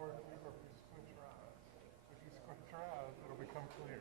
Or if you squint your eyes. If you squint your eyes, it'll become clear.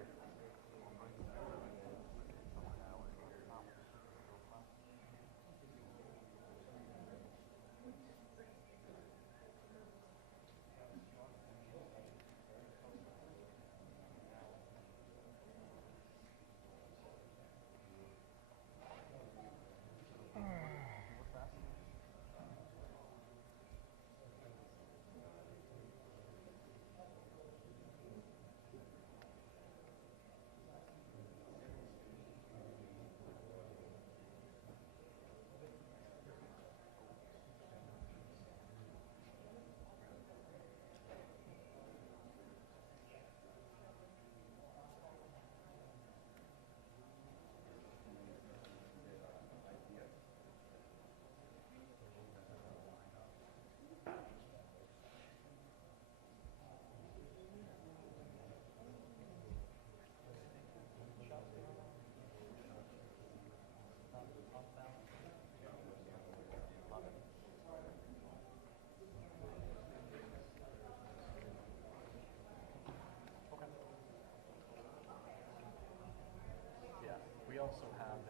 We also have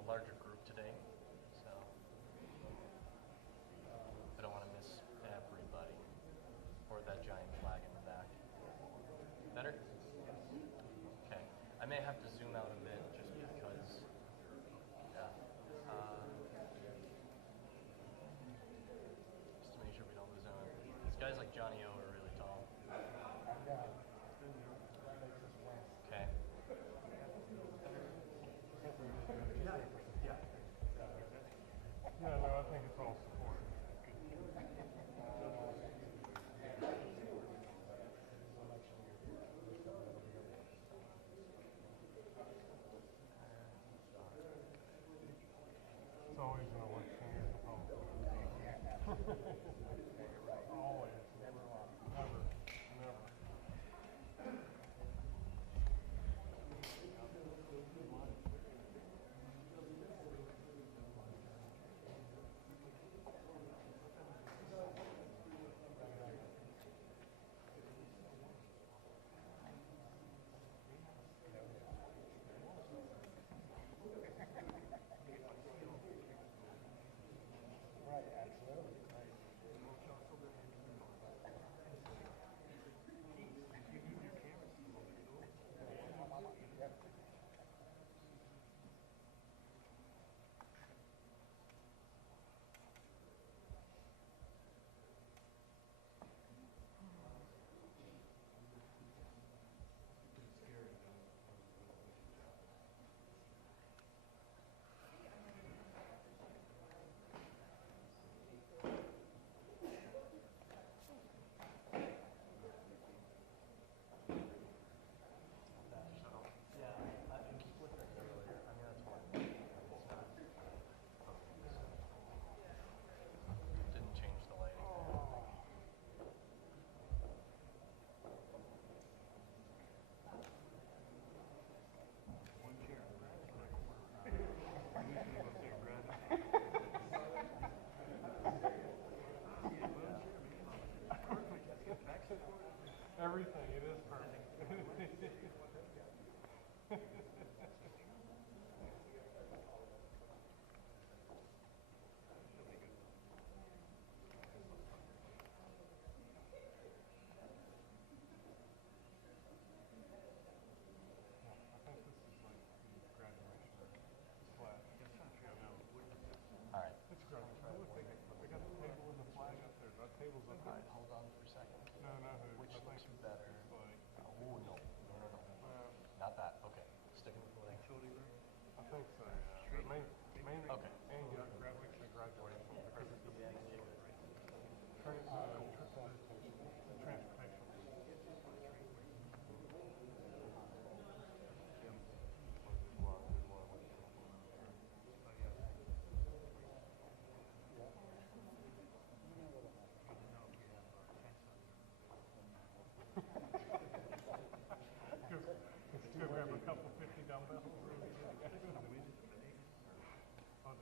a larger group today, so I don't want to miss everybody or that giant flag in the back. Better? Okay. I may have to zoom out a bit just because, yeah. Just to make sure we don't lose anyone. These guys like Johnny O are really tall. Okay. No, I think it's all support. It's always an election year. Always. Never. Didn't change the lighting. Everything, it is perfect. All right. It's great. They got the table and the flag up there. That table's up All there. right, hold on for a second. No. Which I looks think it's better? like, Oh, no. Not that. Okay. Sticking with the flag. I think so, yeah. But mainly, Okay. and you graduate from because it's the transportation. Still grab a couple 50 dumbbells. Oh,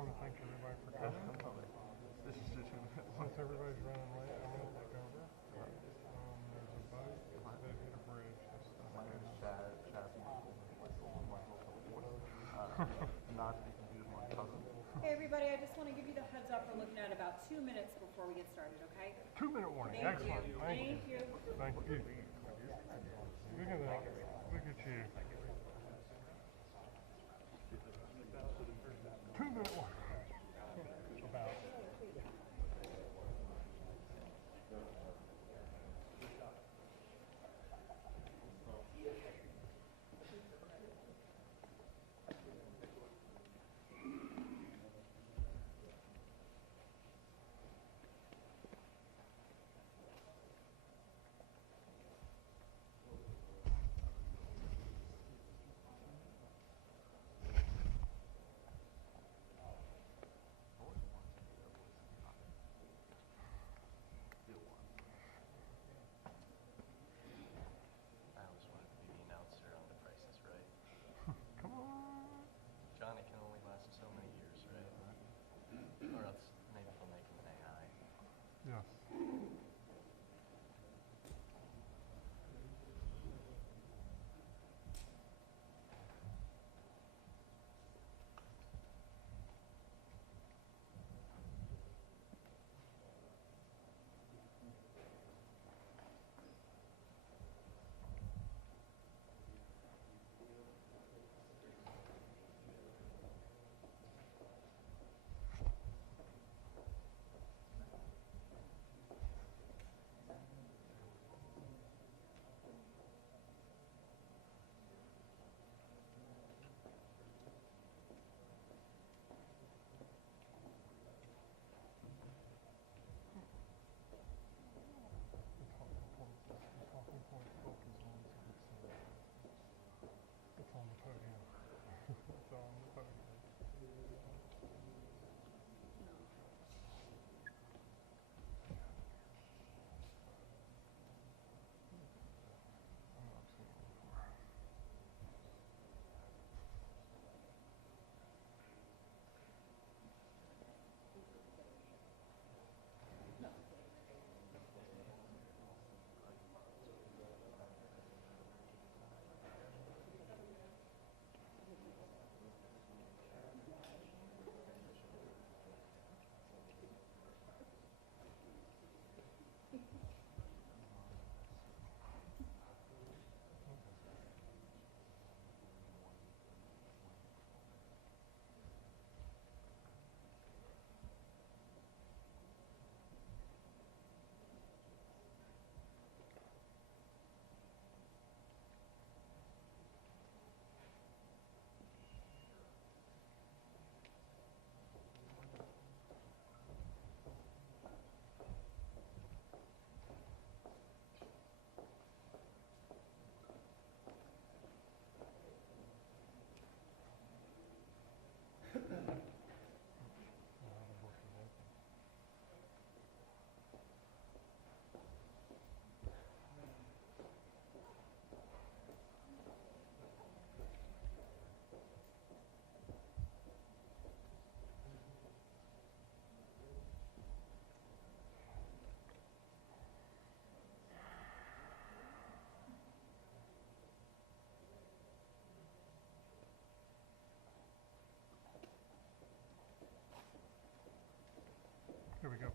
want to thank everybody for coming. Since everybody's running late, I'm going to take over. There's a boat that hit a bridge. My name is Chad. Not to be confused with my cousin. Hey everybody, I just want to give you the heads up. We're looking at about 2 minutes before we get started, okay? 2-minute warning. Thank Excellent. you. Thank you. Thank you. Thank you. Look at that. Look at you. 2-minute warning. About. I always wanted to be the announcer on The Price is Right. Come on. Johnny can only last so many years, right? Or else maybe they'll make him an AI. Yes. The talking point focus on it's on the podium. It's on the podium. I've seen it before. The book is open. Here we go.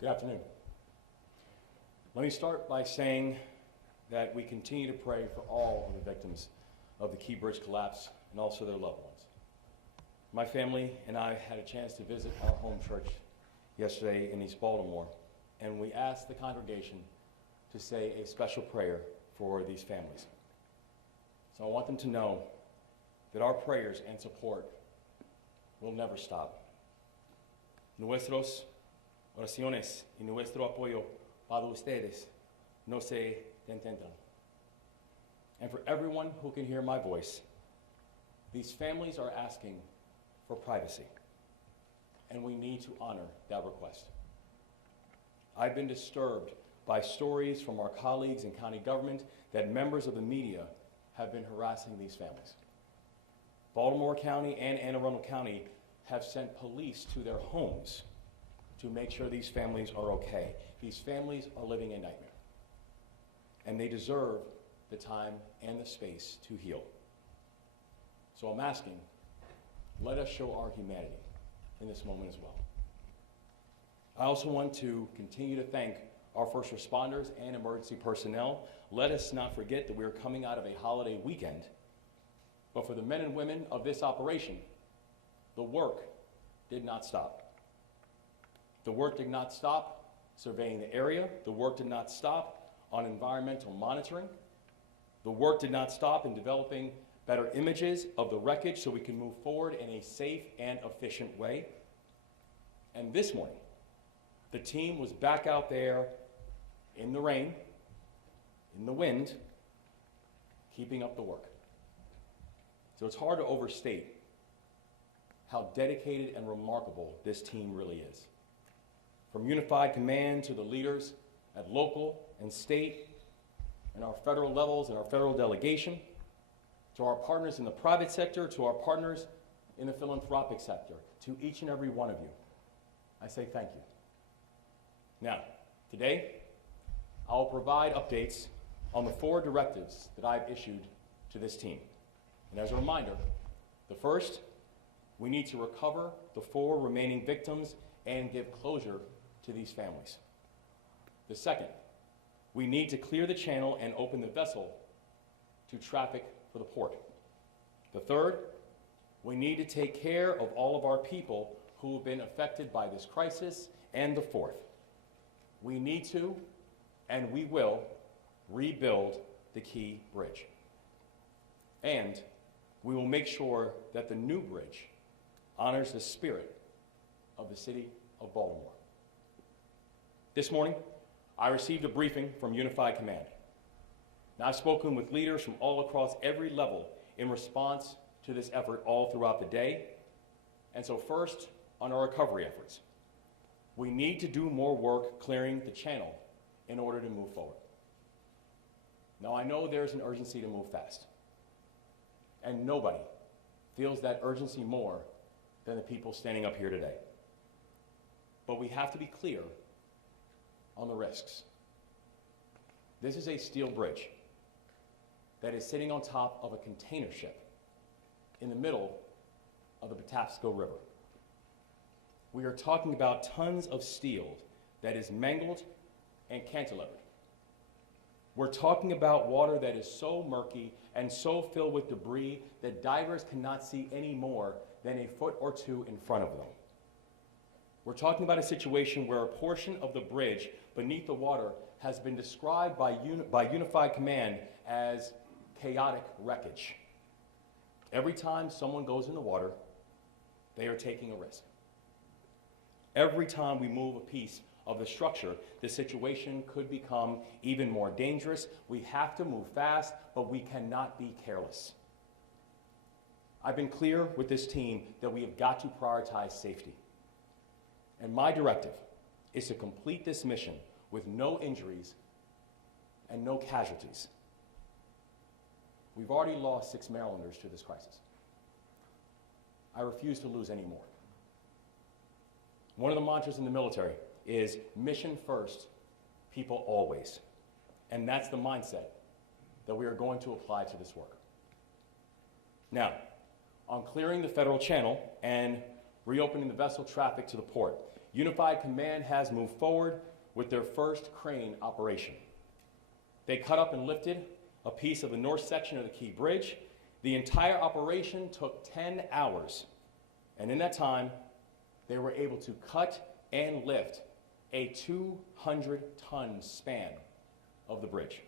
Good afternoon. Let me start by saying that we continue to pray for all of the victims of the Key Bridge collapse and also their loved ones. My family and I had a chance to visit our home church yesterday in East Baltimore, and we ask the congregation to say a special prayer for these families. So I want them to know that our prayers and support will never stop. Nuestros oraciones y nuestro apoyo para ustedes no se detendrán. And for everyone who can hear my voice, these families are asking for privacy, and we need to honor that request. I've been disturbed by stories from our colleagues in county government that members of the media have been harassing these families. Baltimore County and Anne Arundel County have sent police to their homes to make sure these families are okay. These families are living a nightmare, and they deserve the time and the space to heal. So I'm asking, let us show our humanity in this moment as well. I also want to continue to thank our first responders and emergency personnel. Let us not forget that we are coming out of a holiday weekend, but for the men and women of this operation, the work did not stop. The work did not stop surveying the area. The work did not stop on environmental monitoring. The work did not stop in developing better images of the wreckage so we can move forward in a safe and efficient way. And this morning, the team was back out there in the rain, in the wind, keeping up the work. So it's hard to overstate how dedicated and remarkable this team really is. From unified command to the leaders at local and state and our federal levels and our federal delegation, to our partners in the private sector, to our partners in the philanthropic sector, to each and every one of you, I say thank you. Now, today, I will provide updates on the 4 directives that I've issued to this team. And as a reminder, the first, we need to recover the 4 remaining victims and give closure to these families. The second, we need to clear the channel and open the vessel to traffic for the port. The third, we need to take care of all of our people who have been affected by this crisis. And the fourth, we need to, and we will, rebuild the Key Bridge. And we will make sure that the new bridge honors the spirit of the city of Baltimore. This morning, I received a briefing from Unified Command. Now, I've spoken with leaders from all across every level in response to this effort all throughout the day. And so first, on our recovery efforts, we need to do more work clearing the channel in order to move forward. Now, I know there's an urgency to move fast, and nobody feels that urgency more than the people standing up here today. But we have to be clear on the risks. This is a steel bridge that is sitting on top of a container ship in the middle of the Patapsco River. We are talking about tons of steel that is mangled and cantilevered. We're talking about water that is so murky and so filled with debris that divers cannot see any more than a foot or two in front of them. We're talking about a situation where a portion of the bridge beneath the water has been described by Unified Command as chaotic wreckage. Every time someone goes in the water, they are taking a risk. Every time we move a piece of the structure, the situation could become even more dangerous. We have to move fast, but we cannot be careless. I've been clear with this team that we have got to prioritize safety. And my directive is to complete this mission with no injuries and no casualties. We've already lost 6 Marylanders to this crisis. I refuse to lose any more. One of the mantras in the military is mission first, people always. And that's the mindset that we are going to apply to this work. Now, on clearing the federal channel and reopening the vessel traffic to the port, Unified Command has moved forward with their first crane operation. They cut up and lifted a piece of the north section of the Key Bridge. The entire operation took 10 hours. And in that time, they were able to cut and lift a 200-ton span of the bridge.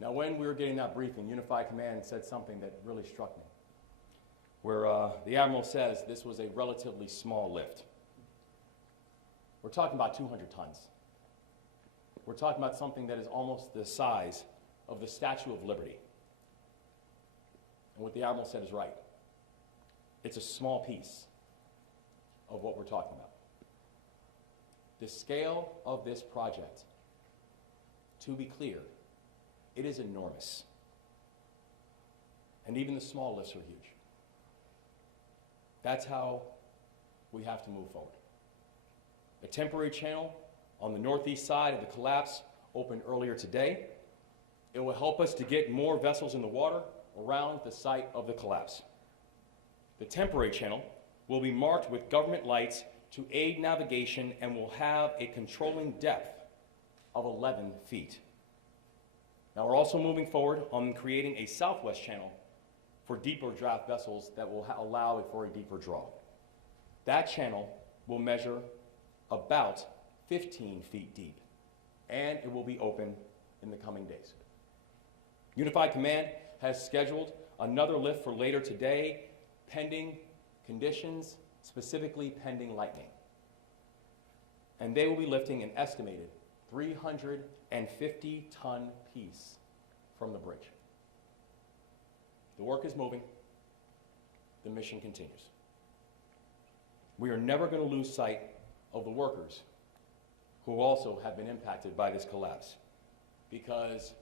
Now, when we were getting that briefing, Unified Command said something that really struck me, where the Admiral says this was a relatively small lift. We're talking about 200 tons. We're talking about something that is almost the size of the Statue of Liberty. And what the Admiral said is right. It's a small piece of what we're talking about. The scale of this project, to be clear, it is enormous. And even the small lifts are huge. That's how we have to move forward. A temporary channel on the northeast side of the collapse opened earlier today. It will help us to get more vessels in the water around the site of the collapse. The temporary channel will be marked with government lights to aid navigation and will have a controlling depth of 11 feet. Now, we're also moving forward on creating a southwest channel for deeper draft vessels that will allow for a deeper draw. That channel will measure about 15 feet deep, and it will be open in the coming days. Unified Command has scheduled another lift for later today, pending conditions, specifically pending lightning. And they will be lifting an estimated 350-ton piece from the bridge. The work is moving. The mission continues. We are never going to lose sight of the workers who also have been impacted by this collapse, because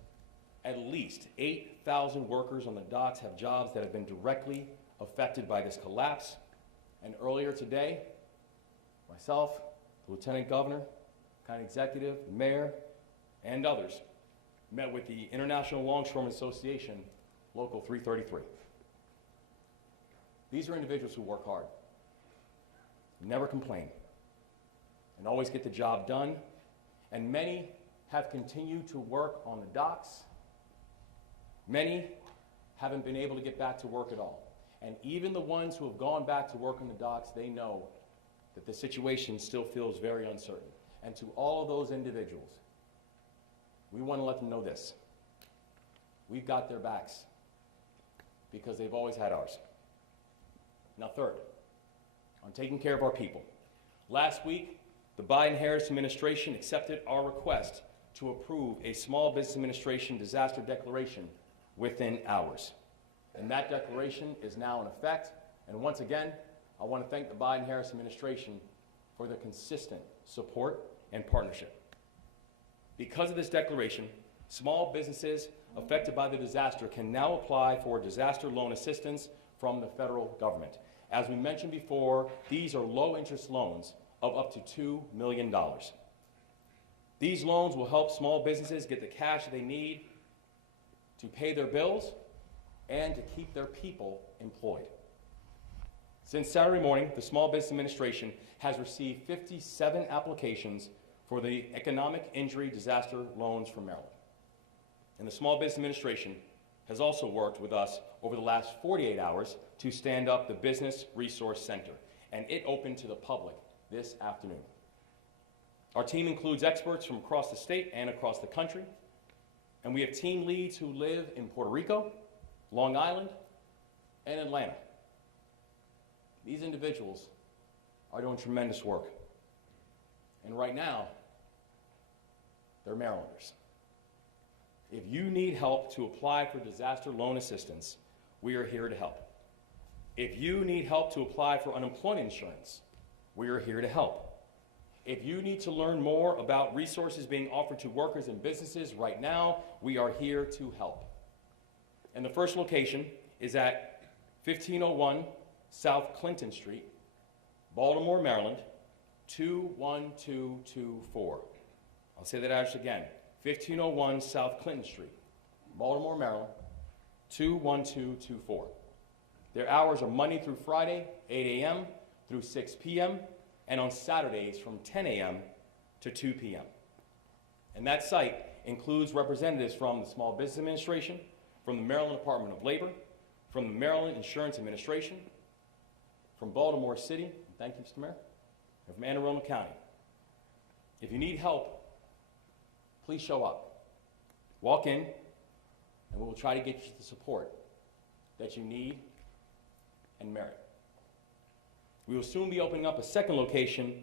at least 8,000 workers on the docks have jobs that have been directly affected by this collapse. And earlier today, myself, the Lieutenant Governor, County Executive, the Mayor, and others met with the International Longshoremen Association, Local 333. These are individuals who work hard, never complain, and always get the job done. And many have continued to work on the docks. Many haven't been able to get back to work at all. And even the ones who have gone back to work on the docks, they know that the situation still feels very uncertain. And to all of those individuals, we want to let them know this. We've got their backs, because they've always had ours. Now, third, on taking care of our people. Last week, the Biden-Harris administration accepted our request to approve a Small Business Administration disaster declaration within hours. And that declaration is now in effect. And once again, I want to thank the Biden-Harris administration for their consistent support and partnership. Because of this declaration, small businesses affected by the disaster can now apply for disaster loan assistance from the federal government. As we mentioned before, these are low-interest loans of up to $2 million. These loans will help small businesses get the cash they need to pay their bills and to keep their people employed. Since Saturday morning, the Small Business Administration has received 57 applications for the Economic Injury Disaster Loans from Maryland. And the Small Business Administration has also worked with us over the last 48 hours to stand up the Business Resource Center, and it opened to the public this afternoon. Our team includes experts from across the state and across the country, and we have team leads who live in Puerto Rico, Long Island, and Atlanta. These individuals are doing tremendous work. And right now, they're Marylanders. If you need help to apply for disaster loan assistance, we are here to help. If you need help to apply for unemployment insurance, we are here to help. If you need to learn more about resources being offered to workers and businesses right now, we are here to help. And the first location is at 1501 South Clinton Street, Baltimore, Maryland, 21224. I'll say that address again. 1501 South Clinton Street, Baltimore, Maryland, 21224. Their hours are Monday through Friday, 8 a.m. through 6 p.m., and on Saturdays from 10 a.m. to 2 p.m. And that site includes representatives from the Small Business Administration, from the Maryland Department of Labor, from the Maryland Insurance Administration, from Baltimore City, thank you, Mr. Mayor, and from Anne Arundel County. If you need help, please show up. Walk in, and we will try to get you the support that you need and merit. We will soon be opening up a second location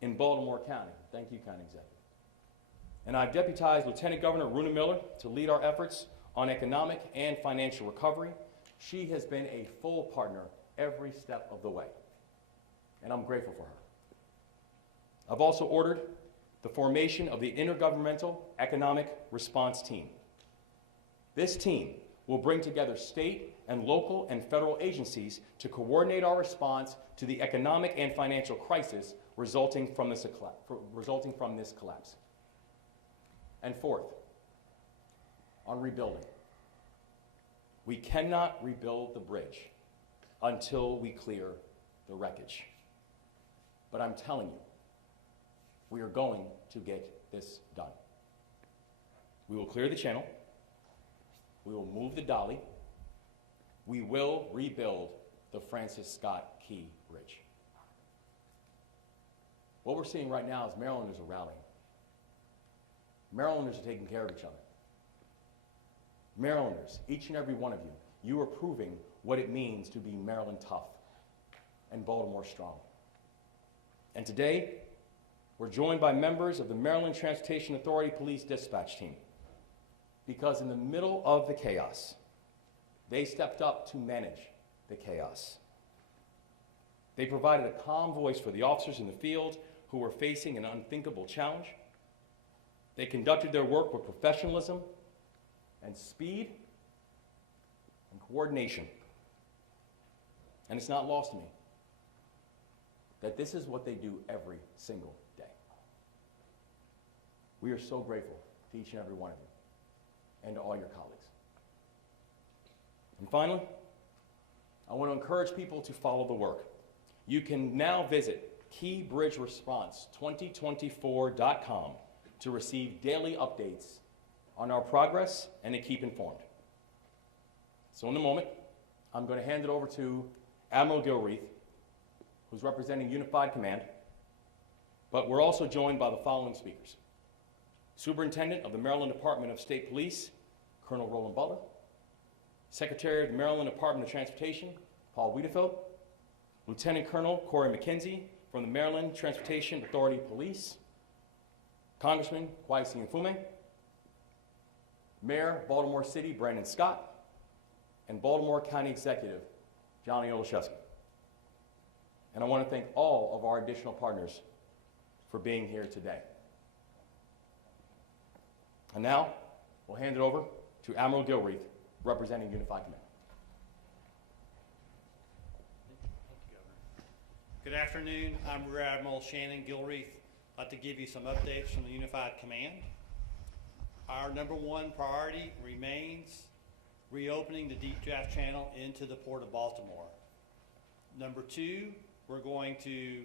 in Baltimore County. Thank you, County Executive. And I've deputized Lieutenant Governor Runa Miller to lead our efforts on economic and financial recovery. She has been a full partner every step of the way, and I'm grateful for her. I've also ordered the formation of the Intergovernmental Economic Response Team. This team will bring together state and local and federal agencies to coordinate our response to the economic and financial crisis resulting from this collapse. And fourth, on rebuilding. We cannot rebuild the bridge until we clear the wreckage. But I'm telling you, we are going to get this done. We will clear the channel. We will move the dolly. We will rebuild the Francis Scott Key Bridge. What we're seeing right now is Marylanders are rallying. Marylanders are taking care of each other. Marylanders, each and every one of you, you are proving what it means to be Maryland tough and Baltimore strong. And today, we're joined by members of the Maryland Transportation Authority Police Dispatch Team, because in the middle of the chaos, they stepped up to manage the chaos. They provided a calm voice for the officers in the field who were facing an unthinkable challenge. They conducted their work with professionalism and speed and coordination. And it's not lost to me that this is what they do every single day. We are so grateful to each and every one of you and to all your colleagues. And finally, I want to encourage people to follow the work. You can now visit keybridgeresponse2024.com to receive daily updates on our progress and to keep informed. So in a moment, I'm going to hand it over to Admiral Gilreath, who's representing Unified Command, but we're also joined by the following speakers: Superintendent of the Maryland Department of State Police, Colonel Roland Butler; Secretary of the Maryland Department of Transportation, Paul Wiedefeld; Lieutenant Colonel Corey McKenzie from the Maryland Transportation Authority Police; Congressman Kwesi Mfume; Mayor Baltimore City Brandon Scott; and Baltimore County Executive Johnny Olszewski. And I want to thank all of our additional partners for being here today. And now, we'll hand it over to Admiral Gilreath, representing Unified Command. Good afternoon. I'm Rear Admiral Shannon Gilreath. I'd like to give you some updates from the Unified Command. Our number one priority remains reopening the Deep Draft Channel into the Port of Baltimore. Number two, we're going to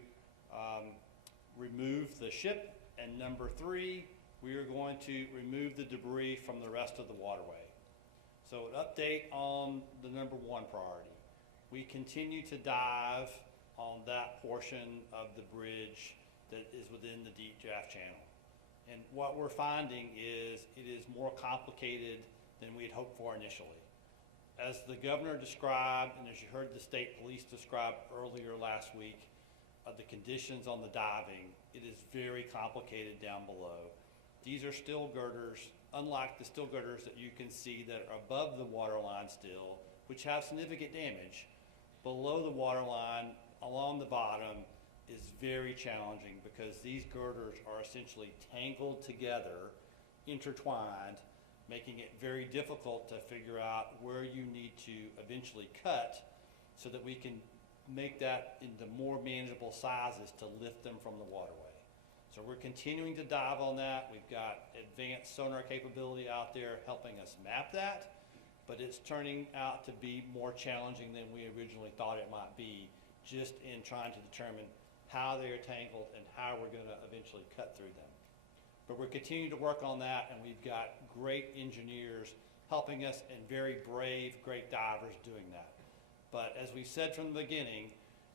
remove the ship. And number three, we are going to remove the debris from the rest of the waterway. So an update on the number one priority. We continue to dive on that portion of the bridge that is within the Deep Draft Channel. And what we're finding is it is more complicated than we had hoped for initially. As the governor described, and as you heard the state police describe earlier last week, the conditions on the diving, it is very complicated down below. These are still girders, unlike the still girders that you can see that are above the waterline still, which have significant damage. Below the waterline, along the bottom, is very challenging because these girders are essentially tangled together, intertwined, making it very difficult to figure out where you need to eventually cut so that we can make that into more manageable sizes to lift them from the waterway. So we're continuing to dive on that. We've got advanced sonar capability out there helping us map that, but it's turning out to be more challenging than we originally thought it might be, just in trying to determine how they are tangled and how we're going to eventually cut through them. But we're continuing to work on that, and we've got great engineers helping us and very brave, great divers doing that. But as we said from the beginning,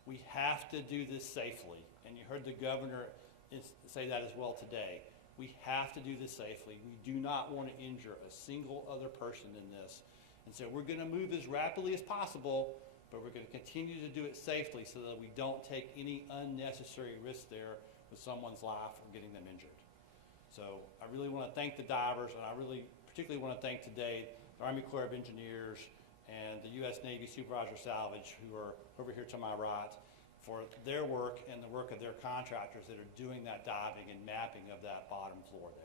we have to do this safely. And you heard the governor say that as well today. We have to do this safely. We do not want to injure a single other person in this. And so we're going to move as rapidly as possible, but we're going to continue to do it safely so that we don't take any unnecessary risk there with someone's life or getting them injured. So I really want to thank the divers, and I really particularly want to thank today the Army Corps of Engineers and the U.S. Navy Supervisor Salvage, who are over here to my right, for their work and the work of their contractors that are doing that diving and mapping of that bottom floor there.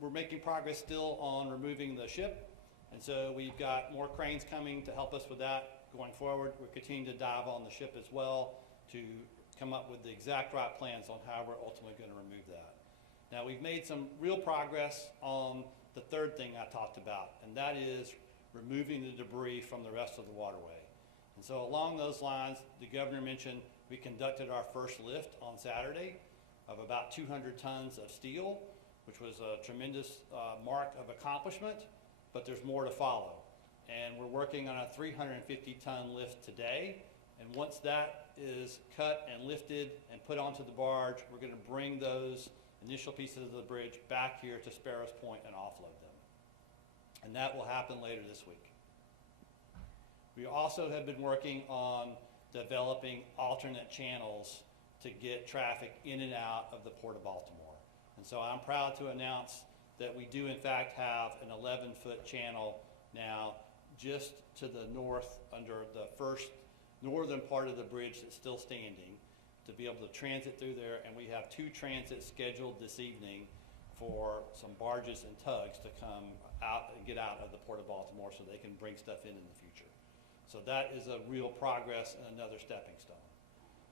We're making progress still on removing the ship, and so we've got more cranes coming to help us with that going forward. We're continuing to dive on the ship as well to come up with the exact right plans on how we're ultimately going to remove that. Now, we've made some real progress on the third thing I talked about, and that is removing the debris from the rest of the waterway. And so along those lines, the governor mentioned we conducted our first lift on Saturday of about 200 tons of steel, which was a tremendous mark of accomplishment, but there's more to follow. And we're working on a 350-ton lift today, and once that is cut and lifted and put onto the barge, we're going to bring those initial pieces of the bridge back here to Sparrows Point and offload them. And that will happen later this week. We also have been working on developing alternate channels to get traffic in and out of the Port of Baltimore. And so I'm proud to announce that we do in fact have an 11-foot channel now just to the north under the first northern part of the bridge that's still standing to be able to transit through there. And we have 2 transits scheduled this evening for some barges and tugs to come out and get out of the Port of Baltimore so they can bring stuff in the future. So that is a real progress and another stepping stone.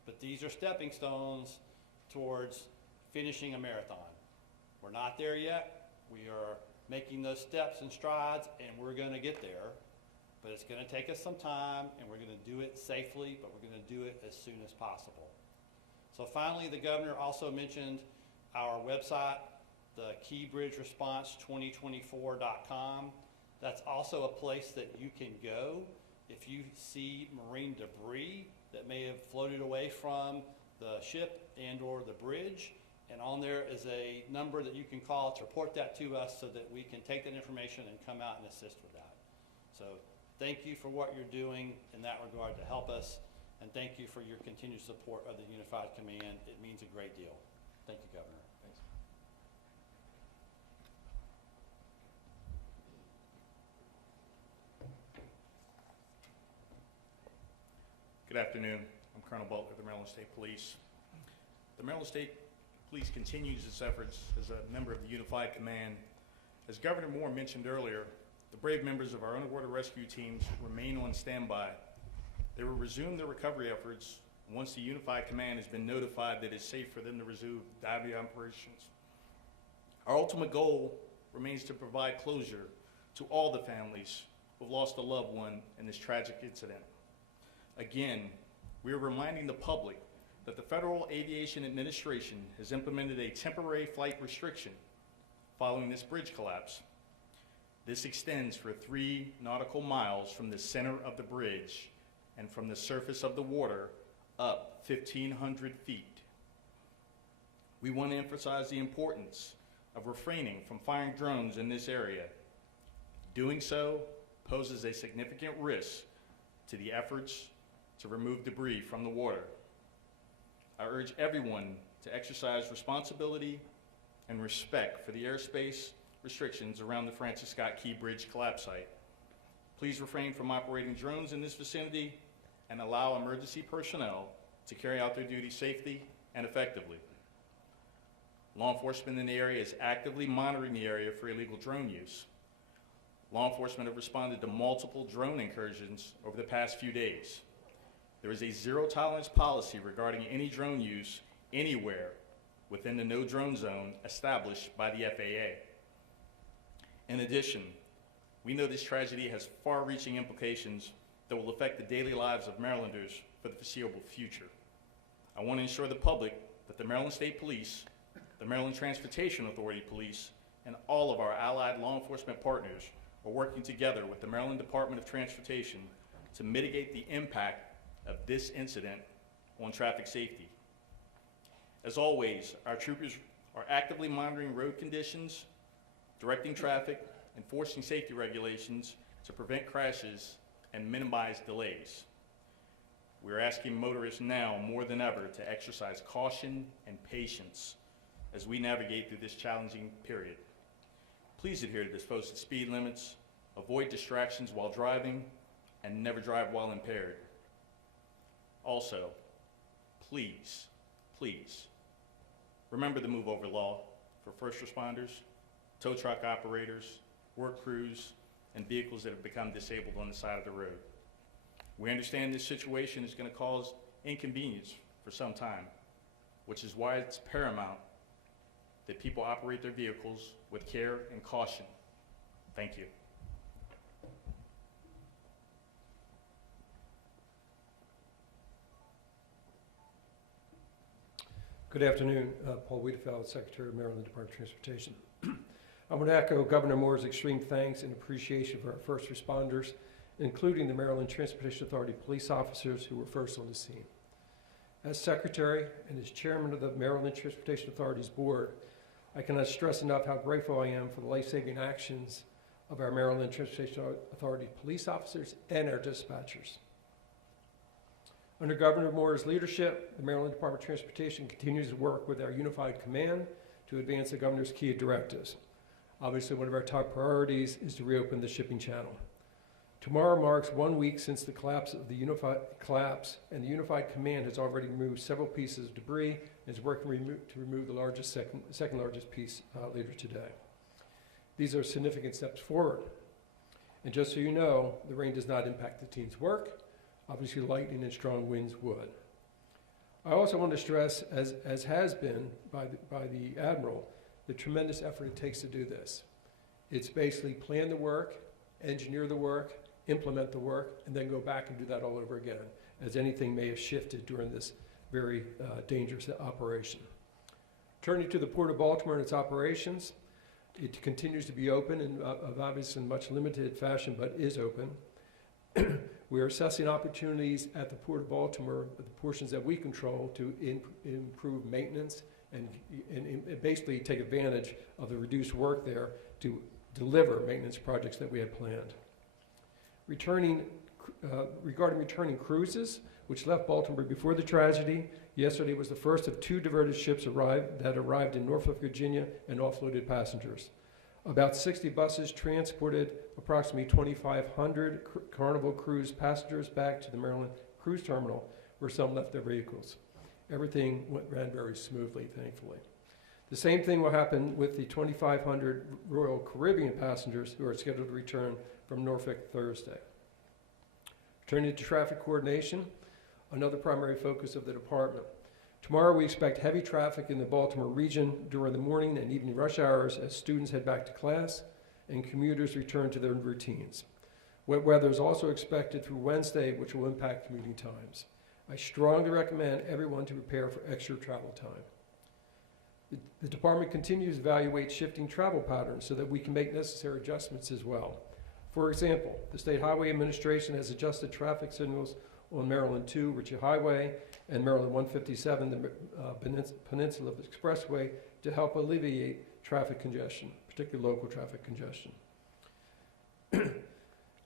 But these are stepping stones towards finishing a marathon. We're not there yet. We are making those steps and strides, and we're going to get there. But it's going to take us some time, and we're going to do it safely, but we're going to do it as soon as possible. So finally, the governor also mentioned our website, the keybridgeresponse2024.com. That's also a place that you can go if you see marine debris that may have floated away from the ship and or the bridge. And on there is a number that you can call to report that to us so that we can take that information and come out and assist with that. So thank you for what you're doing in that regard to help us, and thank you for your continued support of the Unified Command. It means a great deal. Thank you, Governor. Thanks. Good afternoon. I'm Colonel Butler of the Maryland State Police. The Maryland State Police continues its efforts as a member of the Unified Command. As Governor Moore mentioned earlier, the brave members of our underwater rescue teams remain on standby. They will resume their recovery efforts once the Unified Command has been notified that it's safe for them to resume diving operations. Our ultimate goal remains to provide closure to all the families who have lost a loved one in this tragic incident. Again, we are reminding the public that the Federal Aviation Administration has implemented a temporary flight restriction following this bridge collapse. This extends for 3 nautical miles from the center of the bridge and from the surface of the water up 1,500 feet. We want to emphasize the importance of refraining from firing drones in this area. Doing so poses a significant risk to the efforts to remove debris from the water. I urge everyone to exercise responsibility and respect for the airspace restrictions around the Francis Scott Key Bridge collapse site. Please refrain from operating drones in this vicinity and allow emergency personnel to carry out their duties safely and effectively. Law enforcement in the area is actively monitoring the area for illegal drone use. Law enforcement have responded to multiple drone incursions over the past few days. There is a zero-tolerance policy regarding any drone use anywhere within the no-drone zone established by the FAA. In addition, we know this tragedy has far-reaching implications that will affect the daily lives of Marylanders for the foreseeable future. I want to ensure the public that the Maryland State Police, the Maryland Transportation Authority Police, and all of our allied law enforcement partners are working together with the Maryland Department of Transportation to mitigate the impact of this incident on traffic safety. As always, our troopers are actively monitoring road conditions, directing traffic, enforcing safety regulations to prevent crashes and minimize delays. We are asking motorists now more than ever to exercise caution and patience as we navigate through this challenging period. Please adhere to the posted speed limits, avoid distractions while driving, and never drive while impaired. Also, please, remember the move over law for first responders, tow truck operators, work crews, and vehicles that have become disabled on the side of the road. We understand this situation is going to cause inconvenience for some time, which is why it's paramount that people operate their vehicles with care and caution. Thank you. Good afternoon. Paul Wiedefeld, Secretary of Maryland Department of Transportation. I want to echo Governor Moore's extreme thanks and appreciation for our first responders, including the Maryland Transportation Authority police officers who were first on the scene. As Secretary and as Chairman of the Maryland Transportation Authority's board, I cannot stress enough how grateful I am for the life-saving actions of our Maryland Transportation Authority police officers and our dispatchers. Under Governor Moore's leadership, the Maryland Department of Transportation continues to work with our unified command to advance the governor's key directives. Obviously, one of our top priorities is to reopen the shipping channel. Tomorrow marks 1 week since the collapse, and the unified command has already removed several pieces of debris and is working to remove the second largest piece later today. These are significant steps forward. And just so you know, the rain does not impact the team's work. Obviously, lightning and strong winds would. I also want to stress, as has been by the Admiral, the tremendous effort it takes to do this. It's basically plan the work, engineer the work, implement the work, and then go back and do that all over again, as anything may have shifted during this very dangerous operation. Turning to the Port of Baltimore and its operations, it continues to be open in obviously in much limited fashion, but is open. We are assessing opportunities at the Port of Baltimore, the portions that we control, to improve maintenance and basically take advantage of the reduced work there to deliver maintenance projects that we had planned. Regarding returning cruises, which left Baltimore before the tragedy, yesterday was the first of 2 diverted ships that arrived in Norfolk, Virginia, and offloaded passengers. About 60 buses transported approximately 2,500 Carnival Cruise passengers back to the Maryland Cruise Terminal, where some left their vehicles. Everything ran very smoothly, thankfully. The same thing will happen with the 2,500 Royal Caribbean passengers who are scheduled to return from Norfolk Thursday. Turning to traffic coordination, another primary focus of the department. Tomorrow we expect heavy traffic in the Baltimore region during the morning and evening rush hours as students head back to class and commuters return to their routines. Wet weather is also expected through Wednesday, which will impact commuting times. I strongly recommend everyone to prepare for extra travel time. The department continues to evaluate shifting travel patterns so that we can make necessary adjustments as well. For example, the State Highway Administration has adjusted traffic signals on Maryland 2, Ritchie Highway, and Maryland 157, the Peninsula Expressway, to help alleviate traffic congestion, particularly local traffic congestion.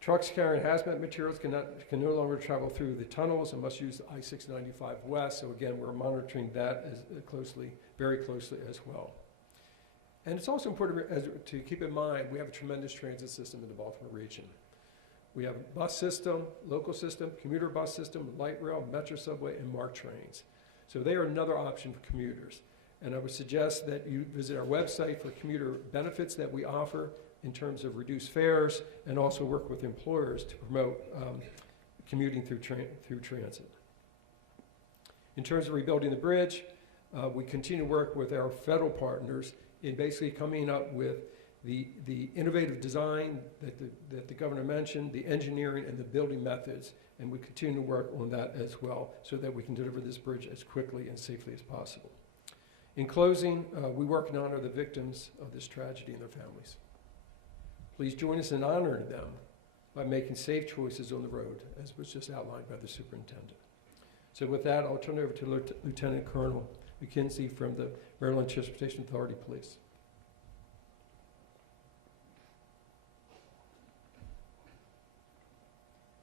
Trucks carrying hazmat materials can no longer travel through the tunnels and must use I-695 West. So again, we're monitoring that very closely as well. And it's also important to keep in mind, we have a tremendous transit system in the Baltimore region. We have a bus system, local system, commuter bus system, light rail, metro subway, and MARC trains. So they are another option for commuters. And I would suggest that you visit our website for commuter benefits that we offer in terms of reduced fares, and also work with employers to promote commuting through transit. In terms of rebuilding the bridge, we continue to work with our federal partners in basically coming up with the innovative design that the governor mentioned, the engineering and the building methods, and we continue to work on that as well so that we can deliver this bridge as quickly and safely as possible. In closing, we work in honor of the victims of this tragedy and their families. Please join us in honoring them by making safe choices on the road, as was just outlined by the superintendent. So with that, I'll turn it over to Lieutenant Colonel McKenzie from the Maryland Transportation Authority Police.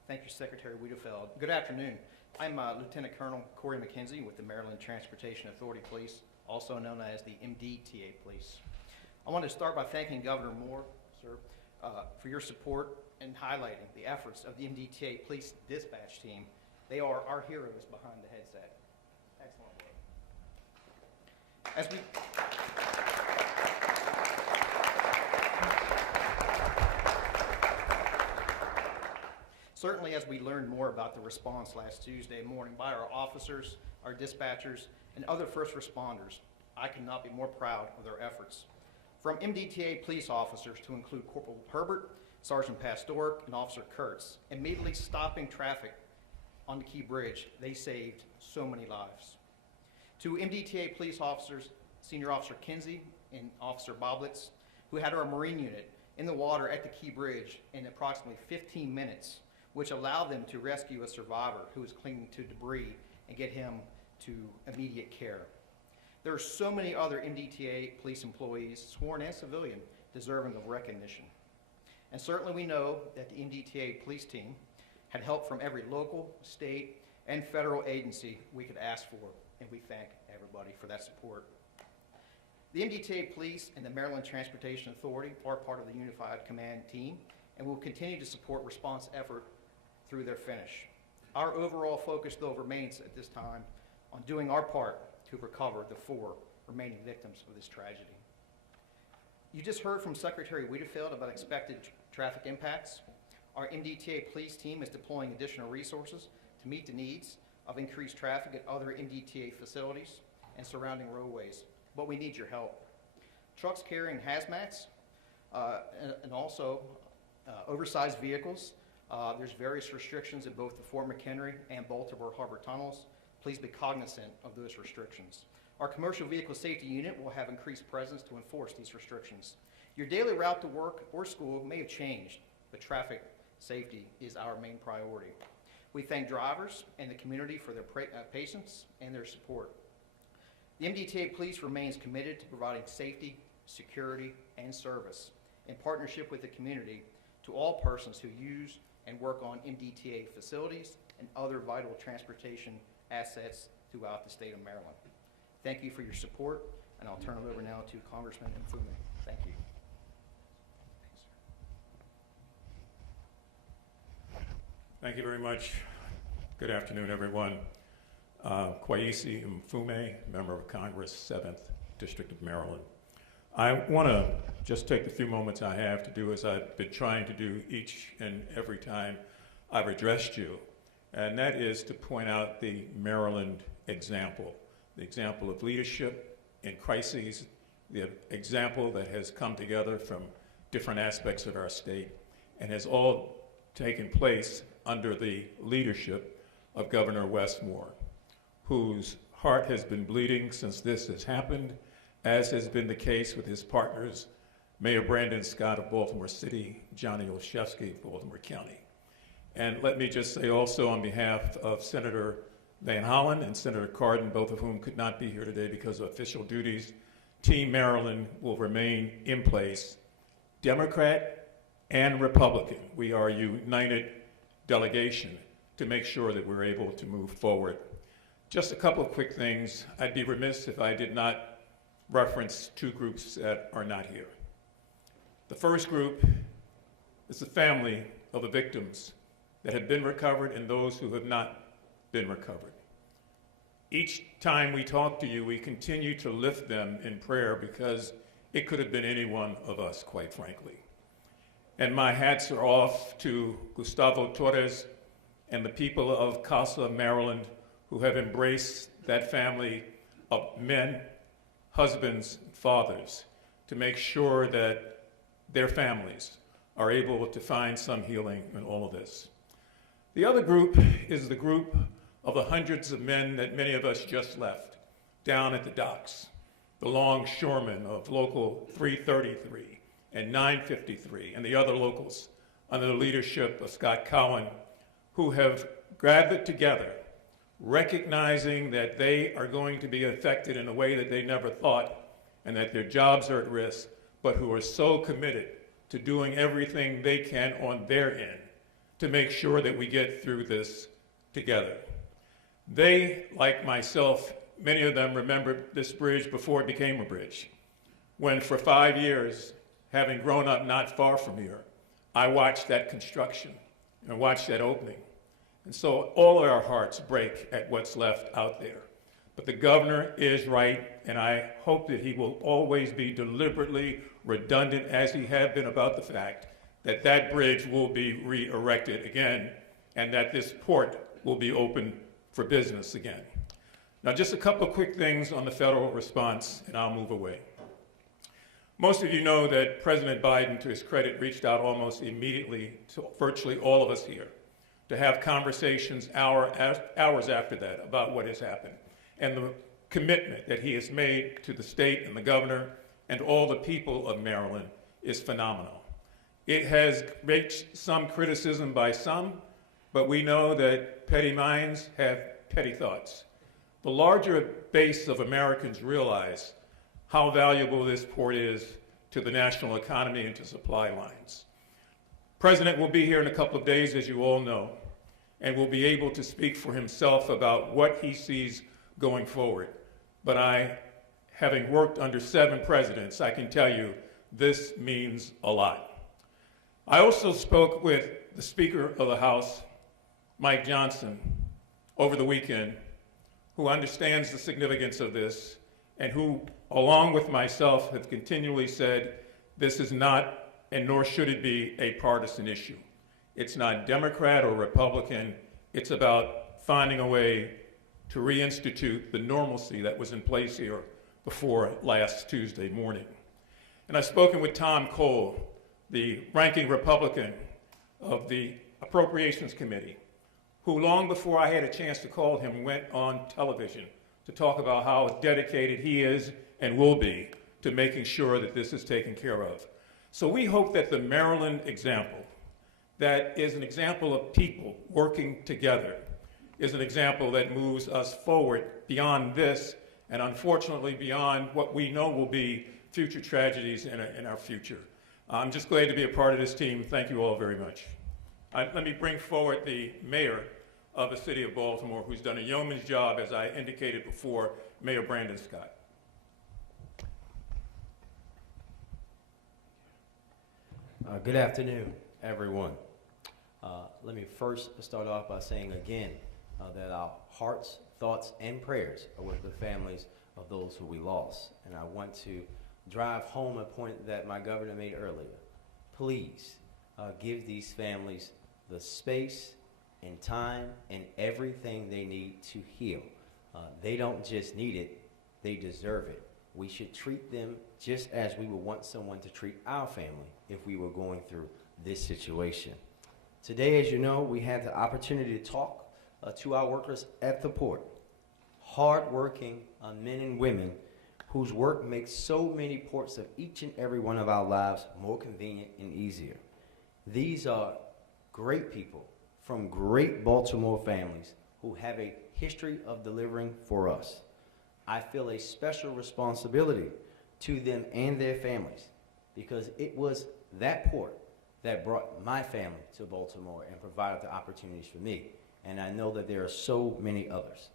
Thank you, Secretary Wiedefeld. Good afternoon. I'm Lieutenant Colonel Corey McKenzie with the Maryland Transportation Authority Police, also known as the MDTA Police. I want to start by thanking Governor Moore, sir, for your support and highlighting the efforts of the MDTA Police Dispatch Team. They are our heroes behind the headset. Excellent work. Certainly, as we learned more about the response last Tuesday morning by our officers, our dispatchers, and other first responders, I could not be more proud of their efforts. From MDTA police officers to include Corporal Herbert, Sergeant Pastoric, and Officer Kurtz, immediately stopping traffic on the Key Bridge, they saved so many lives. To MDTA police officers, Senior Officer Kinsey and Officer Boblitz, who had our Marine unit in the water at the Key Bridge in approximately 15 minutes, which allowed them to rescue a survivor who was clinging to debris and get him to immediate care. There are so many other MDTA police employees, sworn and civilian, deserving of recognition. And certainly we know that the MDTA police team had help from every local, state, and federal agency we could ask for, and we thank everybody for that support. The MDTA Police and the Maryland Transportation Authority are part of the Unified Command Team and will continue to support response effort through their finish. Our overall focus, though, remains at this time on doing our part to recover the 4 remaining victims of this tragedy. You just heard from Secretary Wiedefeld about expected traffic impacts. Our MDTA police team is deploying additional resources to meet the needs of increased traffic at other MDTA facilities and surrounding roadways, but we need your help. Trucks carrying hazmats and also oversized vehicles. There's various restrictions in both the Fort McHenry and Baltimore Harbor tunnels. Please be cognizant of those restrictions. Our commercial vehicle safety unit will have increased presence to enforce these restrictions. Your daily route to work or school may have changed, but traffic safety is our main priority. We thank drivers and the community for their patience and their support. The MDTA Police remains committed to providing safety, security, and service in partnership with the community to all persons who use and work on MDTA facilities and other vital transportation assets throughout the state of Maryland. Thank you for your support, and I'll turn it over now to Congressman Mfume. Thank you. Thank you very much. Good afternoon, everyone. Kwesi Mfume, Member of Congress, 7th District of Maryland. I want to just take the few moments I have to do as I've been trying to do each and every time I've addressed you, and that is to point out the Maryland example, the example of leadership in crises, the example that has come together from different aspects of our state and has all taken place under the leadership of Governor Wes Moore, whose heart has been bleeding since this has happened, as has been the case with his partners, Mayor Brandon Scott of Baltimore City, Johnny Olszewski of Baltimore County. And let me just say also on behalf of Senator Van Hollen and Senator Cardin, both of whom could not be here today because of official duties, Team Maryland will remain in place, Democrat and Republican. We are a united delegation to make sure that we're able to move forward. Just a couple of quick things. I'd be remiss if I did not reference 2 groups that are not here. The first group is the family of the victims that have been recovered and those who have not been recovered. Each time we talk to you, we continue to lift them in prayer because it could have been any one of us, quite frankly. And my hats are off to Gustavo Torres and the people of Casa, Maryland, who have embraced that family of men, husbands, fathers, to make sure that their families are able to find some healing in all of this. The other group is the group of the hundreds of men that many of us just left down at the docks, the longshoremen of Local 333 and 953 and the other locals under the leadership of Scott Cowan, who have gathered together recognizing that they are going to be affected in a way that they never thought and that their jobs are at risk, but who are so committed to doing everything they can on their end to make sure that we get through this together. They, like myself, many of them remember this bridge before it became a bridge, when for 5 years, having grown up not far from here, I watched that construction and watched that opening. And so all of our hearts break at what's left out there. But the governor is right, and I hope that he will always be deliberately redundant, as he has been, about the fact that that bridge will be re-erected again and that this port will be open for business again. Now, just a couple of quick things on the federal response, and I'll move away. Most of you know that President Biden, to his credit, reached out almost immediately to virtually all of us here to have conversations hours after that about what has happened and the commitment that he has made to the state and the governor and all the people of Maryland is phenomenal. It has reached some criticism by some, but we know that petty minds have petty thoughts. The larger base of Americans realize how valuable this port is to the national economy and to supply lines. President will be here in a couple of days, as you all know, and will be able to speak for himself about what he sees going forward. But I, having worked under 7 presidents, I can tell you this means a lot. I also spoke with the Speaker of the House, Mike Johnson, over the weekend, who understands the significance of this and who, along with myself, have continually said this is not, and nor should it be, a partisan issue. It's not Democrat or Republican. It's about finding a way to reinstitute the normalcy that was in place here before last Tuesday morning. And I've spoken with Tom Cole, the ranking Republican of the Appropriations Committee, who long before I had a chance to call him went on television to talk about how dedicated he is and will be to making sure that this is taken care of. So we hope that the Maryland example, that is an example of people working together, is an example that moves us forward beyond this and unfortunately beyond what we know will be future tragedies in our future. I'm just glad to be a part of this team. Thank you all very much. Let me bring forward the mayor of the city of Baltimore, who's done a yeoman's job, as I indicated before, Mayor Brandon Scott. Good afternoon, everyone. Let me first start off by saying again that our hearts, thoughts, and prayers are with the families of those who we lost. And I want to drive home a point that my governor made earlier. Please give these families the space and time and everything they need to heal. They don't just need it, they deserve it. We should treat them just as we would want someone to treat our family if we were going through this situation. Today, as you know, we had the opportunity to talk to our workers at the port. Hard-working men and women whose work makes so many parts of each and every one of our lives more convenient and easier. These are great people from great Baltimore families who have a history of delivering for us. I feel a special responsibility to them and their families because it was that port that brought my family to Baltimore and provided the opportunities for me. And I know that there are so many others.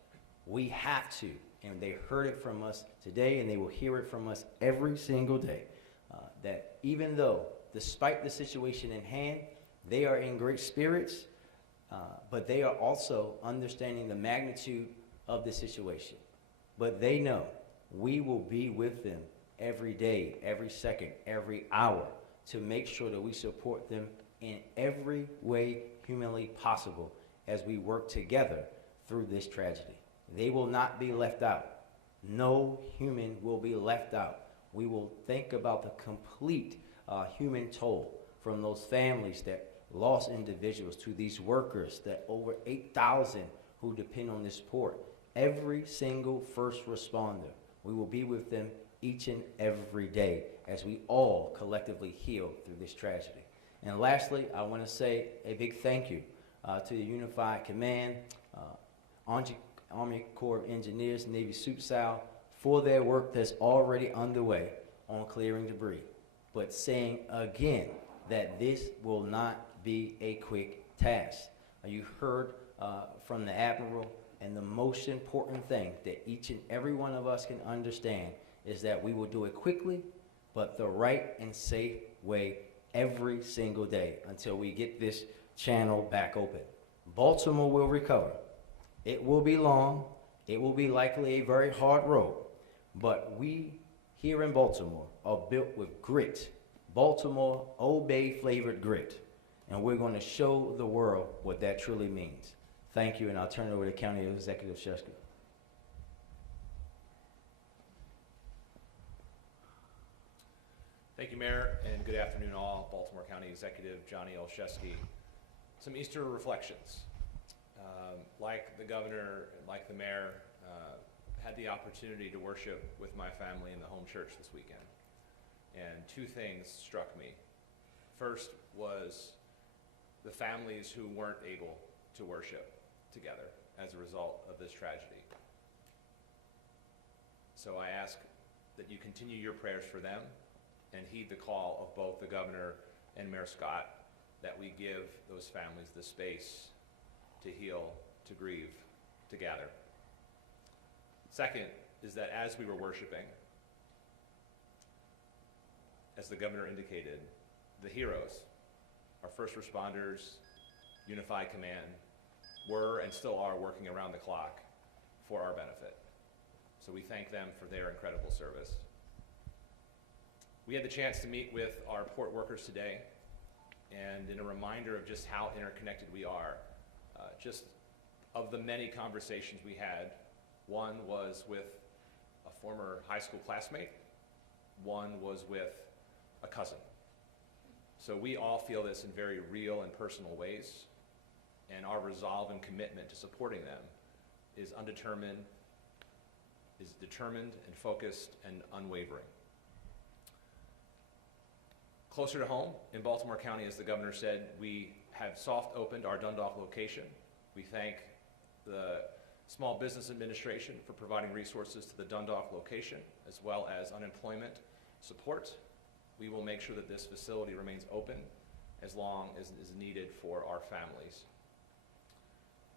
We have to, and they heard it from us today, and they will hear it from us every single day, that even though, despite the situation in hand, they are in great spirits, but they are also understanding the magnitude of the situation. But they know we will be with them every day, every second, every hour to make sure that we support them in every way humanly possible as we work together through this tragedy. They will not be left out. No human will be left out. We will think about the complete human toll from those families that lost individuals to these workers, that over 8,000 who depend on this port. Every single first responder, we will be with them each and every day as we all collectively heal through this tragedy. And lastly, I want to say a big thank you to the Unified Command, Army Corps of Engineers, Navy SUPSAL for their work that's already underway on clearing debris, but saying again that this will not be a quick task. You heard from the Admiral, and the most important thing that each and every one of us can understand is that we will do it quickly, but the right and safe way every single day until we get this channel back open. Baltimore will recover. It will be long. It will be likely a very hard road, but we here in Baltimore are built with grit. Baltimore Old Bay flavored grit, and we're going to show the world what that truly means. Thank you, and I'll turn it over to County Executive Sheska. Thank you, Mayor, and good afternoon all. Baltimore County Executive Johnny Olszewski. Some Easter reflections. Like the governor and like the mayor, had the opportunity to worship with my family in the home church this weekend. And two things struck me. First was the families who weren't able to worship together as a result of this tragedy. So I ask that you continue your prayers for them and heed the call of both the governor and Mayor Scott, that we give those families the space to heal, to grieve, to gather. Second is that as we were worshiping, as the governor indicated, the heroes, our first responders, Unified Command, were and still are working around the clock for our benefit. So we thank them for their incredible service. We had the chance to meet with our port workers today, and in a reminder of just how interconnected we are, just of the many conversations we had, one was with a former high school classmate, one was with a cousin. So we all feel this in very real and personal ways, and our resolve and commitment to supporting them is determined and focused and unwavering. Closer to home, in Baltimore County, as the governor said, we have soft opened our Dundalk location. We thank the Small Business Administration for providing resources to the Dundalk location, as well as unemployment support. We will make sure that this facility remains open as long as is needed for our families.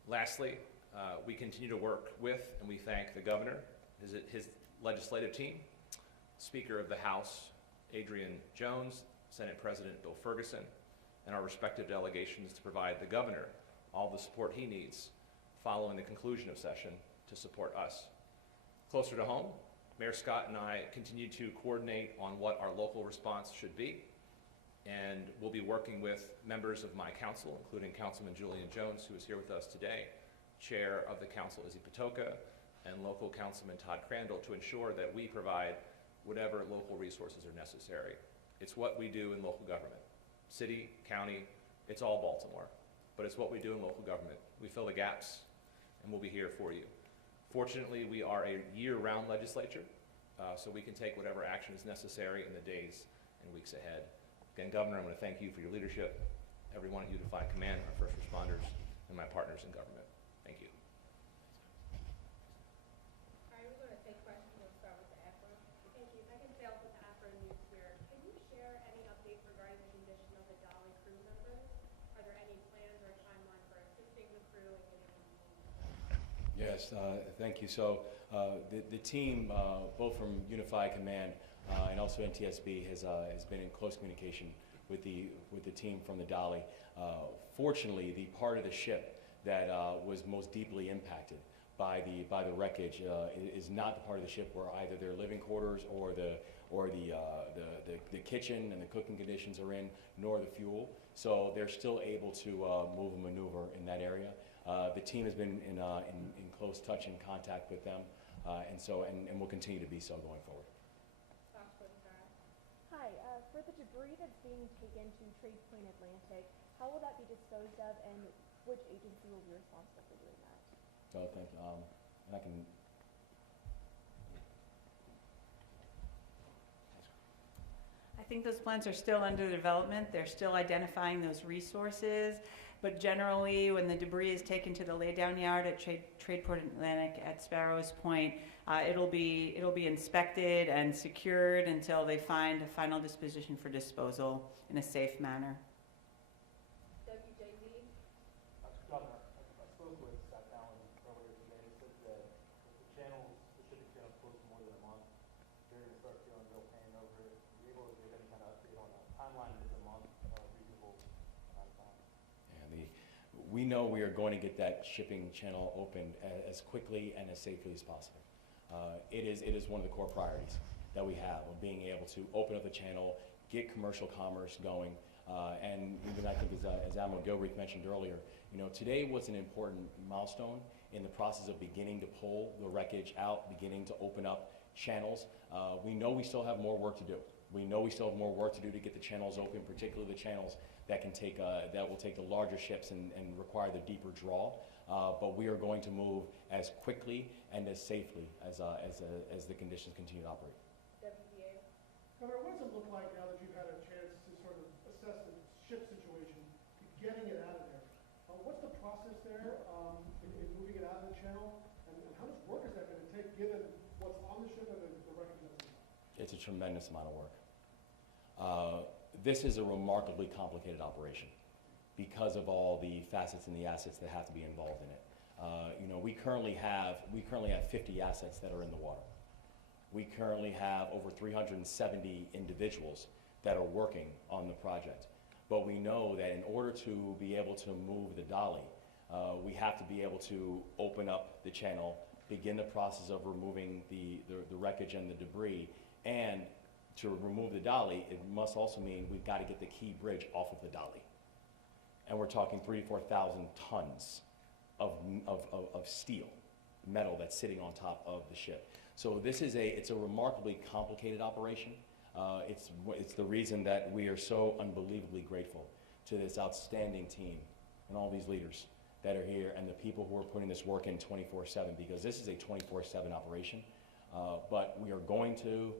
Lastly, we continue to work with, and we thank the governor, his legislative team, Speaker of the House, Adrian Jones, Senate President Bill Ferguson, and our respective delegations to provide the governor all the support he needs following the conclusion of session to support us. Closer to home, Mayor Scott and I continue to coordinate on what our local response should be, and we'll be working with members of my council, including Councilman Julian Jones, who is here with us today, Chair of the Council Izzy Patoka, and local Councilman Todd Crandall, to ensure that we provide whatever local resources are necessary. It's what we do in local government. City, county, it's all Baltimore, but it's what we do in local government. We fill the gaps, and we'll be here for you. Fortunately, we are a year-round legislature, so we can take whatever action is necessary in the days and weeks ahead. Again, Governor, I'm going to thank you for your leadership, everyone at Unified Command, our first responders, and my partners in government. Thank you. All right, we're going to take questions. We'll start with the AFRA. Thank you. If I can say with the AFRA news here, can you share any updates regarding the condition of the Dolly crew members? Are there any plans or a timeline for assisting the crew and getting them home? Yes, thank you. So the team, both from Unified Command and also NTSB, has been in close communication with the team from the Dolly. Fortunately, the part of the ship that was most deeply impacted by the wreckage is not the part of the ship where either their living quarters or the kitchen and the cooking conditions are in, nor the fuel. So they're still able to move and maneuver in that area. The team has been in close touch and contact with them, and will continue to be so going forward. Hi, for the debris that's being taken to Trade Point Atlantic, how will that be disposed of, and which agency will be responsible for doing that? So thank you. And I can. I think those plans are still under development. They're still identifying those resources. But generally, when the debris is taken to the laydown yard at Tradeport Atlantic at Sparrows Point, it'll be inspected and secured until they find a final disposition for disposal in a safe manner. WJZ? Governor, I spoke with Scott Allen earlier today. He said that if the shipping channel's closed for more than a month, they're going to start feeling real pain over it. Are you able to give any kind of update on a timeline? Is a month reasonable amount of time? We know we are going to get that shipping channel opened as quickly and as safely as possible. It is one of the core priorities that we have, of being able to open up the channel, get commercial commerce going, and even I think as Admiral Gilreath mentioned earlier, today was an important milestone in the process of beginning to pull the wreckage out, beginning to open up channels. We know we still have more work to do. We know we still have more work to do to get the channels open, particularly the channels that can take that will take the larger ships and require the deeper draw. But we are going to move as quickly and as safely as the conditions continue to operate. WBA? Governor, what does it look like now that you've had a chance to sort of assess the ship situation, getting it out of there? What's the process there in moving it out of the channel? And how much work is that going to take given what's on the ship and the wreckage that's in it? It's a tremendous amount of work. This is a remarkably complicated operation because of all the facets and the assets that have to be involved in it. We currently have 50 assets that are in the water. We currently have over 370 individuals that are working on the project. But we know that in order to be able to move the dolly, we have to be able to open up the channel, begin the process of removing the wreckage and the debris, and to remove the dolly, it must also mean we've got to get the key bridge off of the dolly. And we're talking 3,000 to 4,000 tons of steel, metal that's sitting on top of the ship. So it's a remarkably complicated operation. It's the reason that we are so unbelievably grateful to this outstanding team and all these leaders that are here and the people who are putting this work in 24/7, because this is a 24/7 operation. But we are going to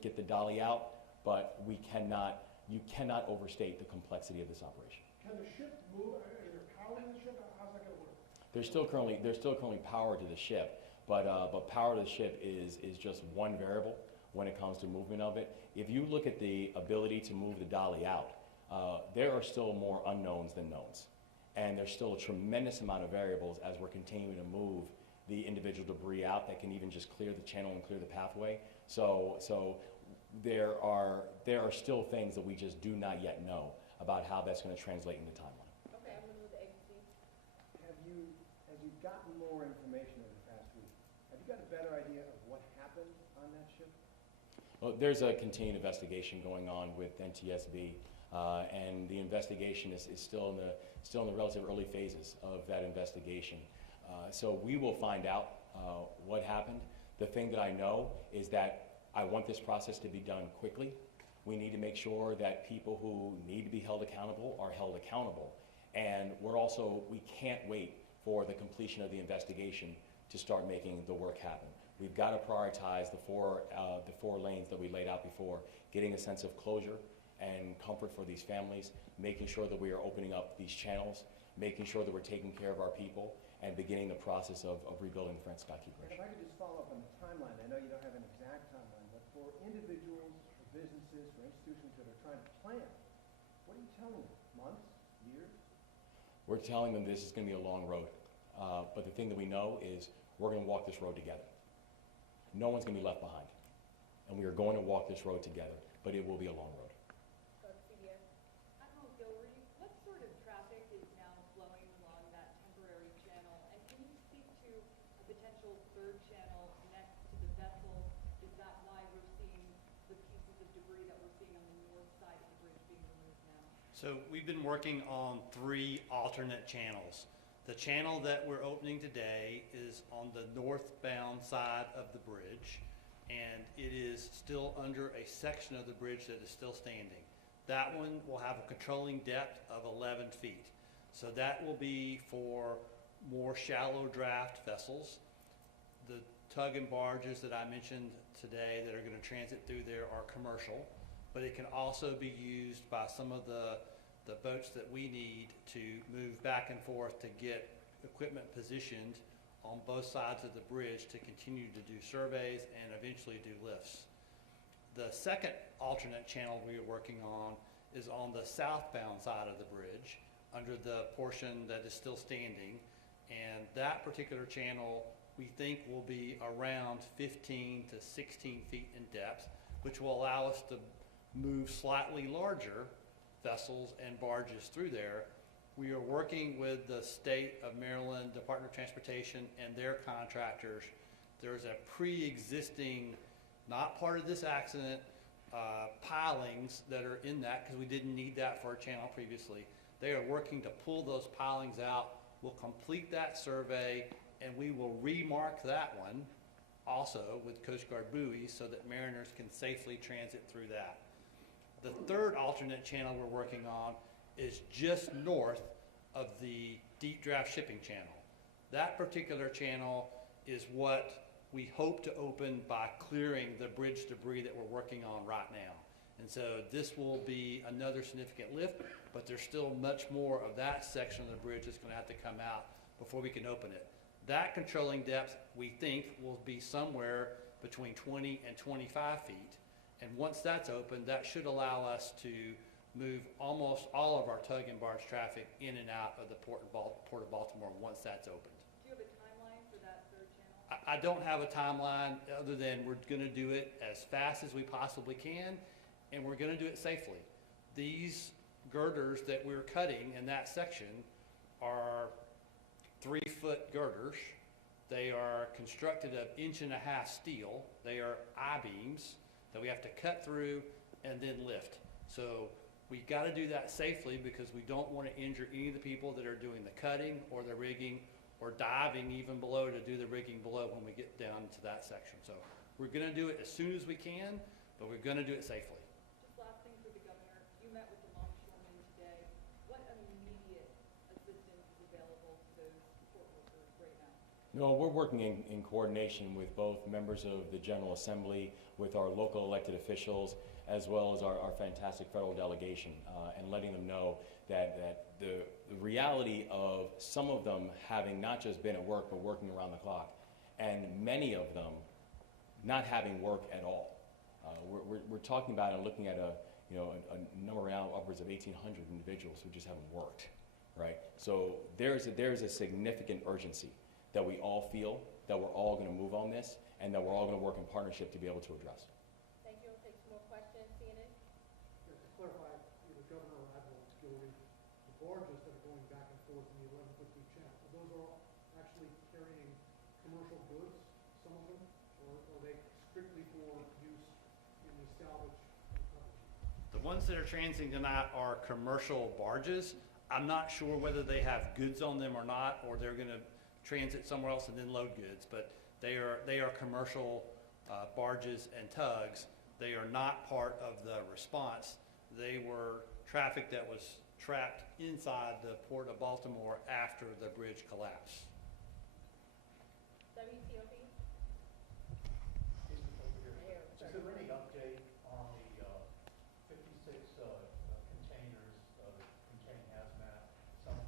get the dolly out, but you cannot overstate the complexity of this operation. Can the ship move? Is there power in the ship? How's that going to work? There's still currently power to the ship, but power to the ship is just one variable when it comes to movement of it. If you look at the ability to move the dolly out, there are still more unknowns than knowns. And there's still a tremendous amount of variables as we're continuing to move the individual debris out that can even just clear the channel and clear the pathway. So there are still things that we just do not yet know about how that's going to translate into timeline. Okay, I'm going to move to agency. As you've gotten more information over the past week, have you got a better idea of what happened on that ship? Well, there's a continued investigation going on with NTSB, and the investigation is still in the relative early phases of that investigation. So we will find out what happened. The thing that I know is that I want this process to be done quickly. We need to make sure that people who need to be held accountable are held accountable. And we can't wait for the completion of the investigation to start making the work happen. We've got to prioritize the four lanes that we laid out before, getting a sense of closure and comfort for these families, making sure that we are opening up these channels, making sure that we're taking care of our people, and beginning the process of rebuilding the Francis Scott Key Bridge. If I could just follow up on the timeline, I know you don't have an exact timeline, but for individuals, for businesses, for institutions that are trying to plan, what are you telling them? Months? Years? We're telling them this is going to be a long road. But the thing that we know is we're going to walk this road together. No one's going to be left behind. And we are going to walk this road together, but it will be a long road. CBS. Admiral Gilreath, what sort of traffic is now flowing along that temporary channel? And can you speak to a potential third channel next to the vessel? Is that why we're seeing the pieces of debris that we're seeing on the north side of the bridge being removed now? So we've been working on 3 alternate channels. The channel that we're opening today is on the northbound side of the bridge, and it is still under a section of the bridge that is still standing. That one will have a controlling depth of 11 feet. So that will be for more shallow draft vessels. The tug and barges that I mentioned today that are going to transit through there are commercial, but it can also be used by some of the the boats that we need to move back and forth to get equipment positioned on both sides of the bridge to continue to do surveys and eventually do lifts. The second alternate channel we are working on is on the southbound side of the bridge under the portion that is still standing. And that particular channel we think will be around 15 to 16 feet in depth, which will allow us to move slightly larger vessels and barges through there. We are working with the State of Maryland Department of Transportation and their contractors. There's a pre-existing, not part of this accident, pilings that are in that because we didn't need that for our channel previously. They are working to pull those pilings out. We'll complete that survey and we will remark that one also with Coast Guard buoys so that mariners can safely transit through that. The third alternate channel we're working on is just north of the deep draft shipping channel. That particular channel is what we hope to open by clearing the bridge debris that we're working on right now. And so this will be another significant lift, but there's still much more of that section of the bridge that's going to have to come out before we can open it. That controlling depth, we think, will be somewhere between 20 and 25 feet. And once that's open, that should allow us to move almost all of our tug and barge traffic in and out of the Port of Baltimore once that's opened. Do you have a timeline for that third channel? I don't have a timeline other than we're going to do it as fast as we possibly can, and we're going to do it safely. These girders that we're cutting in that section are 3-foot girders. They are constructed of 1.5-inch steel. They are I-beams that we have to cut through and then lift. So we got to do that safely because we don't want to injure any of the people that are doing the cutting or the rigging or diving even below to do the rigging below when we get down to that section. So we're going to do it as soon as we can, but we're going to do it safely. Just last thing for the governor. You met with the longshoremen today. What immediate assistance is available to those port workers right now? No, we're working in coordination with both members of the General Assembly, with our local elected officials, as well as our fantastic federal delegation, and letting them know that the reality of some of them having not just been at work, but working around the clock, and many of them not having work at all. We're talking about and looking at a number now upwards of 1,800 individuals who just haven't worked, right? So there's a significant urgency that we all feel, that we're all going to move on this, and that we're all going to work in partnership to be able to address. Thank you. We'll take some more questions. CNN? Just to clarify, either Governor or Admiral Gilroy, the barges that are going back and forth in the 11-foot deep channel, those are all actually carrying commercial goods, some of them, or are they strictly for use in the salvage recovery? The ones that are transiting tonight are commercial barges. I'm not sure whether they have goods on them or not, or they're going to transit somewhere else and then load goods, but they are commercial barges and tugs. They are not part of the response. They were traffic that was trapped inside the Port of Baltimore after the bridge collapsed. WTOP? Is there any update on the 56 containers containing hazmat? Some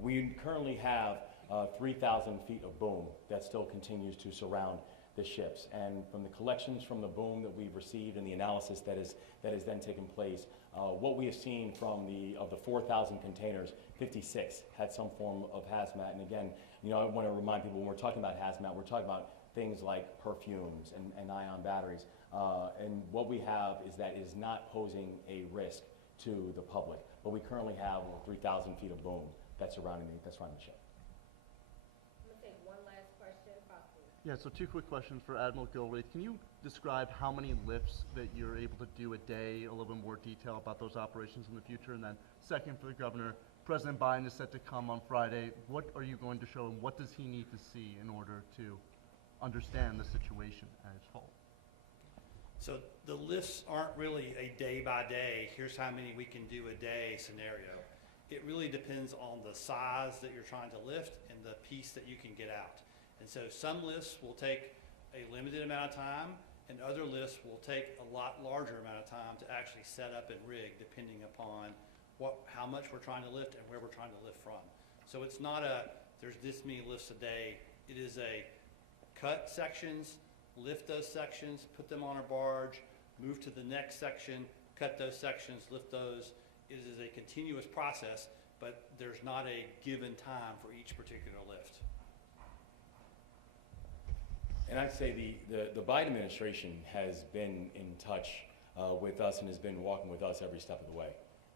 We currently have 3,000 feet of boom that still continues to surround the ships. And from the collections from the boom that we've received and the analysis that has then taken place, what we have seen from of the 4,000 containers, 56 had some form of hazmat. And again, I want to remind people, when we're talking about hazmat, we're talking about things like perfumes and ion batteries. And what we have is that it is not posing a risk to the public. But we currently have 3,000 feet of boom that's surrounding the ship. I'm going to take one last question. Possibly. Yeah, so 2 quick questions for Admiral Gilroy. Can you describe how many lifts that you're able to do a day, a little bit more detail about those operations in the future? And then second, for the governor, President Biden is set to come on Friday. What are you going to show him? What does he need to see in order to understand the situation at its whole? So the lifts aren't really a day by day, here's how many we can do a day scenario. It really depends on the size that you're trying to lift and the piece that you can get out. And so some lifts will take a limited amount of time and other lifts will take a lot larger amount of time to actually set up and rig, depending upon how much we're trying to lift and where we're trying to lift from. So it's not there's this many lifts a day. It is a cut sections, lift those sections, put them on a barge, move to the next section, cut those sections, lift those. It is a continuous process, but there's not a given time for each particular lift. And I'd say the Biden administration has been in touch with us and has been walking with us every step of the way.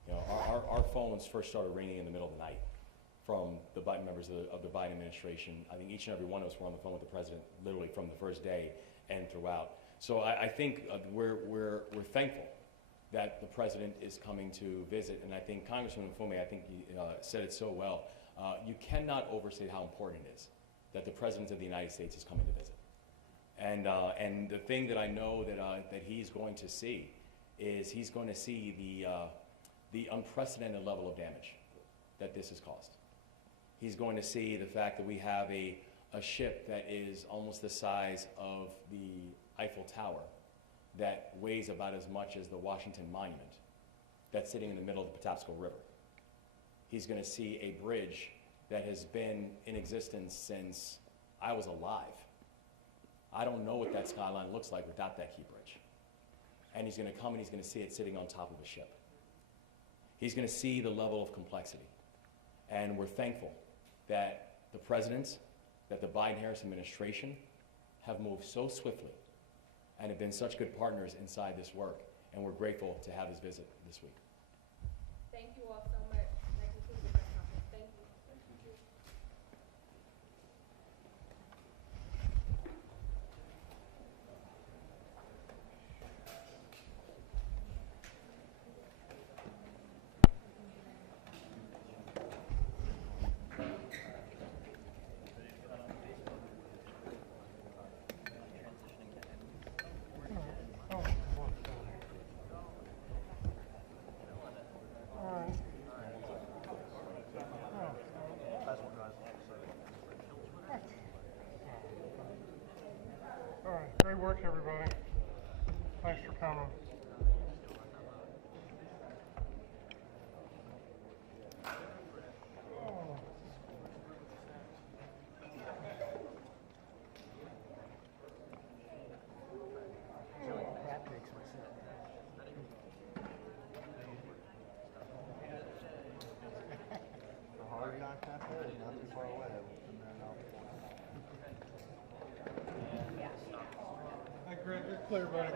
You know, our phones first started ringing in the middle of the night from the Biden members of the Biden administration. I think each and every one of us were on the phone with the president literally from the first day and throughout. So I think we're thankful that the president is coming to visit, and I think Congressman Mfume, I think he said it so well. You cannot overstate how important it is that the President of the United States is coming to visit. And the thing that I know that he's going to see is he's going to see the unprecedented level of damage that this has caused. He's going to see the fact that we have a ship that is almost the size of the Eiffel Tower, that weighs about as much as the Washington Monument, that's sitting in the middle of the Patapsco River. He's going to see a bridge that has been in existence since I was alive. I don't know what that skyline looks like without that key bridge. And he's going to come and he's going to see it sitting on top of a ship. He's going to see the level of complexity. And we're thankful that the presidents, that the Biden-Harris administration have moved so swiftly and have been such good partners inside this work. And we're grateful to have his visit this week. Thank you all so much. That concludes the press conference. Thank you. All right, great work, everybody. Thanks for coming. Hey, Greg, you're clear, buddy.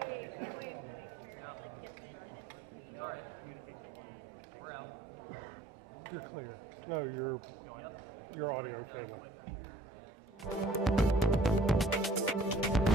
You're clear. No, your audio cable.